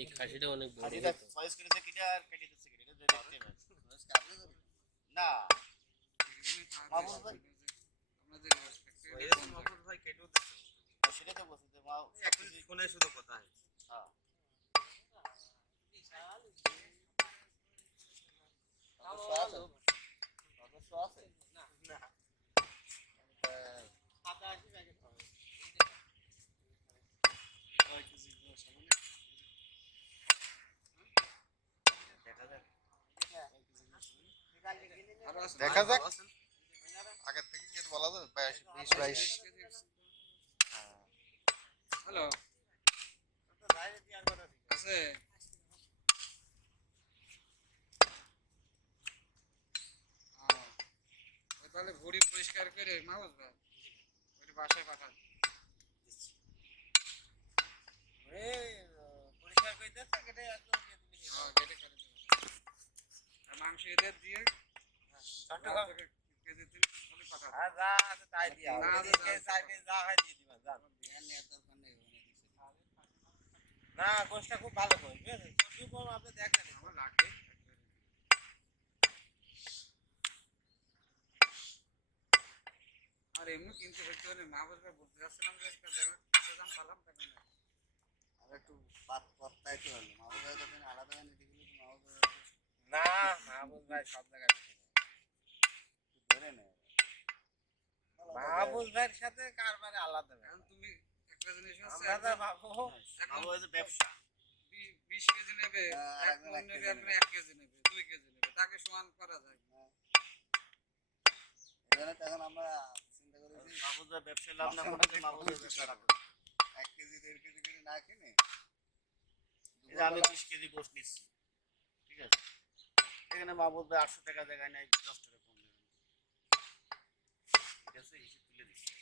এই খাসিটা অনেক বড়। খাসিটা চয়েস করেছে কিটা আর কেটে দিচ্ছে কিটা এটা দেখতে পাচ্ছি না মাহবুব ভাই আমাদের মাহবুব ভাই কেটেও দিচ্ছে সেটা তো বলছি যে মা এখন ফোনে শুধু কথা হয়। হ্যাঁ সদস্য আছে না না আদা আসি ব্যাগে হবে কয় কেজি সামনে দেখা যাক আগের থেকে কি বলা যাবে 20-22 হ্যালো আছে তাহলে ভুড়ি পরিষ্কার করে মাউস ভাই ওই বাসায় পাঠান পরিষ্কার করে দিতে কেটে একদম দিয়ে দিবি হ্যাঁ কেটে করে দেব আর মাংস এদের দিয়ে কেজি দিন ভুড়ি পাঠান আর যা আছে তাই দিয়া কে চাইবে যা হয় দিয়ে দিবা যা বিরিয়ানি এত দরকার নেই না গোশটা খুব ভালো কই ঠিক আছে সবজি কম আপনি দেখেন আমার লাগবে আর এমনি কিনতে হচ্ছে না মাহবুব ভাই বলতে যাচ্ছিলাম যে একটা জায়গা কত দাম পালাম কেন না আর একটু পাত্তাই তো হলো মাহবুব ভাই যখন আলাদা নিতে গেলে তো মাহবুব ভাই সব জায়গায় ধরে নেয় মাহবুব ভাইয়ের সাথে কারবারে আলাদা এখন তুমি একটা জিনিস আছে আমরা মাহবুব যে ব্যবসা 20 কেজি নেবে এক মণ নেবে আপনি 1 কেজি নেবে 2 কেজি নেবে তাকে সমান করা যায় এখানে তখন আমরা চিন্তা করেছি মাহবুব ভাই ব্যবসা লাভ না করতে মাহবুব ভাই ব্যবসা রাখো 1 কেজি 1.5 কেজি করে না কিনে এই আমি 20 কেজি গোশত নিচ্ছি ঠিক আছে এখানে মাহবুব ভাই 800 টাকা জায়গায় নাই 10 টাকা কম দেবেন ঠিক আছে হিসাব তুলে দিচ্ছি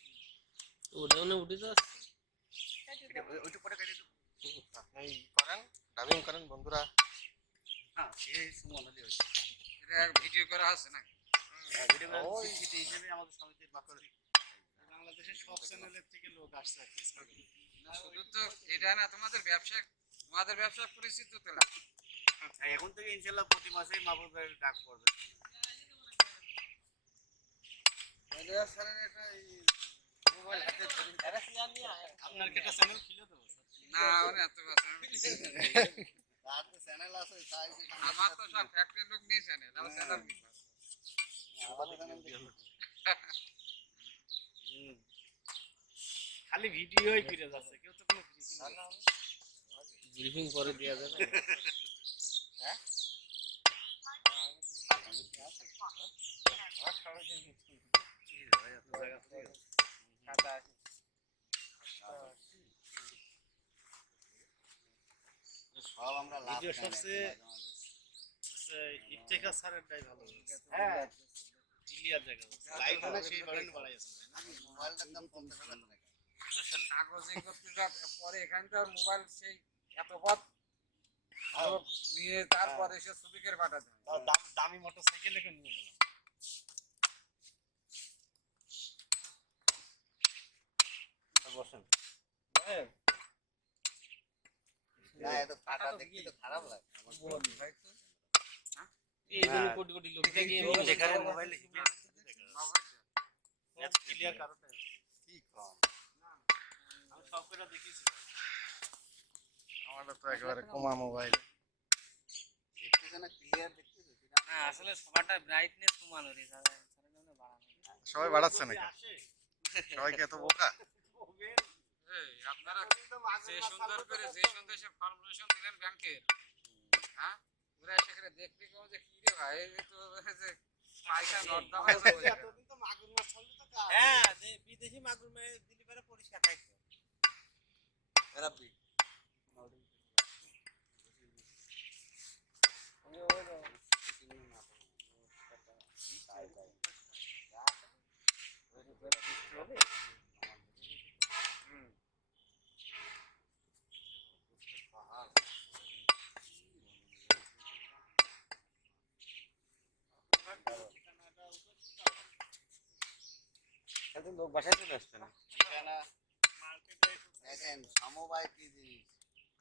ওটা মানে উঠে যাচ্ছে ওইটা পরে কেটে দেব এই করেন ডাবিং করেন বন্ধুরা হ্যাঁ সেই সুমন দিয়ে হচ্ছে এটা ভিডিও করা আছে নাকি ভিডিও করে স্বীকৃতি হিসেবে আমাদের সমিতির পক্ষ থেকে বাংলাদেশের সব চ্যানেলের থেকে লোক আসছে আর কি শুধু তো এটা না তোমাদের ব্যবসা পরিচিত তো না এখন থেকে ইনশাআল্লাহ প্রতি মাসেই মাহবুব ভাইয়ের ডাক পড়বে মোবাইল হাতে ধরে আপনার কি একটা চ্যানেল খুলে দেবো না মানে এত কথা আর তো চ্যানেল আছে তাই আমার তো সব ফ্যাক্টরি লোক নিয়ে চ্যানেল আমার চ্যানেল কি খালি ভিডিওই করে যাচ্ছে কেউ তো কোনো ব্রিফিং পরে দেওয়া যাবে হ্যাঁ সব আমরা লাভ সবচেয়ে ইফতেখার স্যারেরটাই ভালো হ্যাঁ ক্লিয়ার দেখা যাচ্ছে লাইট না সেই বাড়ান বাড়াই আছে মোবাইলটার দাম 50,000 টাকা কাগজে করতে যা পরে এখানে তো মোবাইল সেই এত পথ নিয়ে তারপরে এসে ছবি করে পাঠাতে দামি মোটরসাইকেল লেগে নিয়ে গেলাম বসেন না এত ফাটা দেখতে তো খারাপ লাগে ভাই তো এই জন্য কোটি কোটি লোক যেখানে মোবাইলে এত ক্লিয়ার কারণটা কি কম আমি সব করে দেখিছি আমাদের তো একেবারে কমা মোবাইল দেখতেছ না ক্লিয়ার দেখতেছ না আসলে সবারটা ব্রাইটনেস কমানো রে সবাই বাড়াচ্ছে নাকি সবাই কি এত বোকা আপনারা যে সুন্দর করে যে সুন্দর সে ফর্মুলেশন দিলেন ব্যাংকের হ্যাঁ পুরো সেখানে দেখতে কেমন যে কি রে ভাই এই তো যে পয়সা নর্দা আছে এতদিন তো মাগুর মাছ চলতো তো হ্যাঁ যে বিদেশি মাগুর মাছ দিলি পরে পরিষ্কার থাকতো এরাবি লোক বাসায় চলে আসছে না দেখেন সমবায় কি জিনিস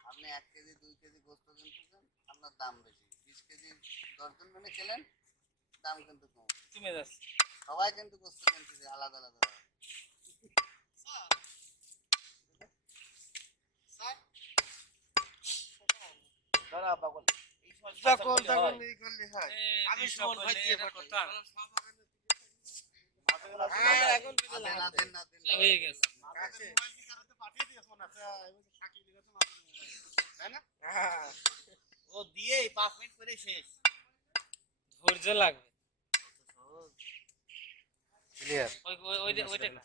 আপনি 1 কেজি 2 কেজি গোস্ত কিনতেছেন, আপনার দাম বেশি। 20 কেজি 10 জন মিলে খেলেন, দাম কিন্তু কম। তুমি যাস সবাই কিন্তু গোস্ত কিনতেছে আলাদা আলাদা ভাবে। ধরা পাগল এই করলে হয়। আমি সুমন ভাই দিয়ে কথা না দেন হয়ে গেছে ও দিয়ে 5 মিনিট করে শেষ। ধৈর্য লাগবে ক্লিয়ার। ওইটা না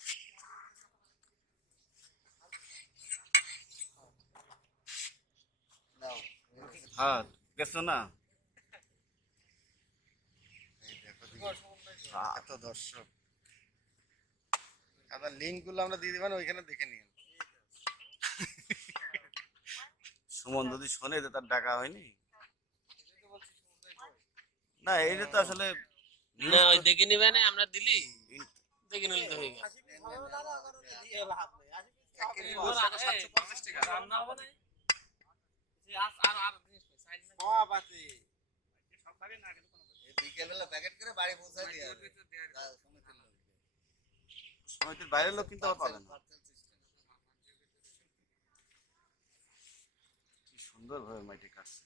নাও হ্যাঁ গেছো না এই দেখো দিদি, এত দর্শক আপনার লিঙ্ক গুলো আমরা দিয়ে দিবেন, ওইখানে দেখে নিন। সুমন যদি শোনে যে তার ডাকা হয়নি, না এইটা তো আসলে না ওই দেখে নিবে না আমরা দিলি দেখে নিলে তো হয়ে গেল রান্না হবে না আর বিকেলবেলা প্যাকেট করে বাড়ি পৌঁছায় দিয়ে আসবে। সমিতির বাইরের লোক কিন্তু আবার পাবে না। কি সুন্দর ভাবে মাটি কাটছে।